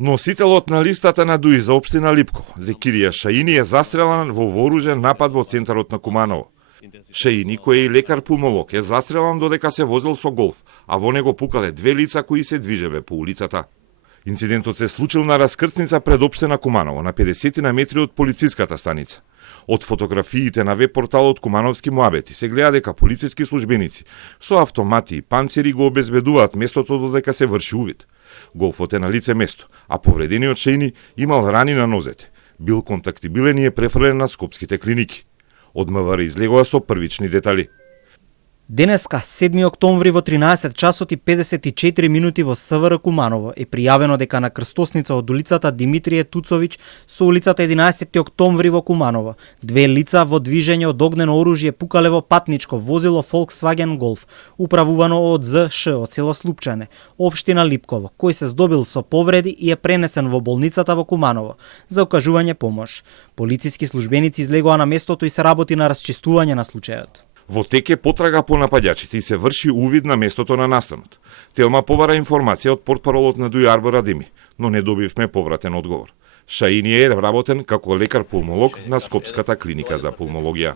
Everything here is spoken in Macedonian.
Носителот на листата на ДУИ за општина Липково, Зекирија Шаини, е застрелан во вооружен напад во центарот на Куманово. Шаини, кој е и лекар-пулмолог, е застрелан додека се возел со голф, а во него пукале две лица кои се движеле по улицата. Инцидентот се случил на раскрцница пред општина Куманово, на 50 на метри од полициската станица. Од фотографиите на веб-порталот Кумановски муабети се гледа дека полициски службеници со автомати и панцери го обезбедуваат местото додека се врши увид. Голфот е на лице место, а повредениот Шаини имал рани на нозете. Бил контактибилен и е префрлен на скопските клиники. Од МВР излегоа со првични детали. Денеска, 7 октомври во 13 часот и 54 минути во СВР Куманово е пријавено дека на крстосница од улицата Димитрije Туцовиќ со улицата 11 октомври во Куманово две лица во движење од огнено оружје пукале во патничко возило Volkswagen Golf, управувано од ЗШ од село Слупчане, општина Липково, кој се здобил со повреди и е пренесен во болницата во Куманово за окажување помош. Полициски службеници излегоа на местото и се работи на расчистување на случајот. Во тек е потрага по напаѓачите и се врши увид на местото на настанот. Телма побара информација од портпаролот на ДУИ Арбор Адеми, но не добивме повратен одговор. Шаини е работен како лекар-пулмолог на Скопската клиника за пулмологија.